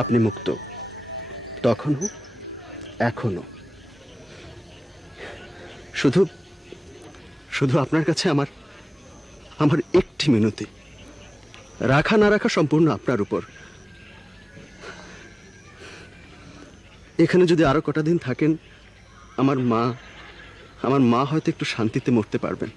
আপনি মুক্ত, তখনও এখনো। শুধু শুধু আপনার কাছে আমার আমার একটি মিনতি, রাখা না রাখা সম্পূর্ণ আপনার উপর। এখানে যদি আরো কটা দিন থাকেন, আমার মা হয়তো একটু শান্তিতে মরতে পারবেন।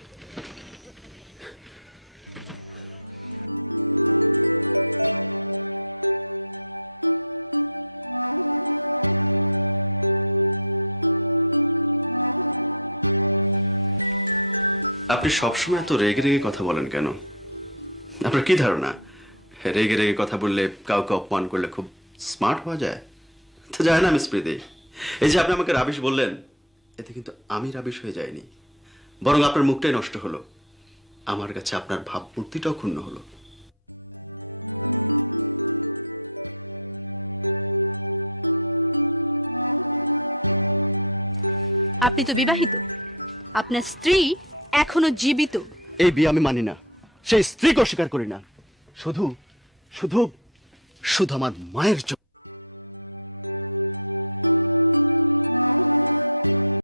আপনি সবসময় এত রেগে রেগে কথা বলেন কেন? আপনার কি ধারণা রেগে রেগে কথা বললে, কাউকে অপমান করলে খুব স্মার্ট হওয়া যায়? তো যায় না মিস প্রীতি। এই যে আপনি আমাকে রাবিশ বললেন, এতে কিন্তু আমি রাবিশ হয়ে যাইনি, বরং আপনার মুখটাই নষ্ট হলো। আমার কাছে আপনার ভাবমূর্তিটাও ক্ষুণ্ণ হলো। আপনি তো বিবাহিত, আপনার স্ত্রী এখনো জীবিত। এই বিয়ে আমি মানি না, সেই স্ত্রীকে অস্বীকার করি না। শুধু শুধু শুধু আমার মায়ের জন্য।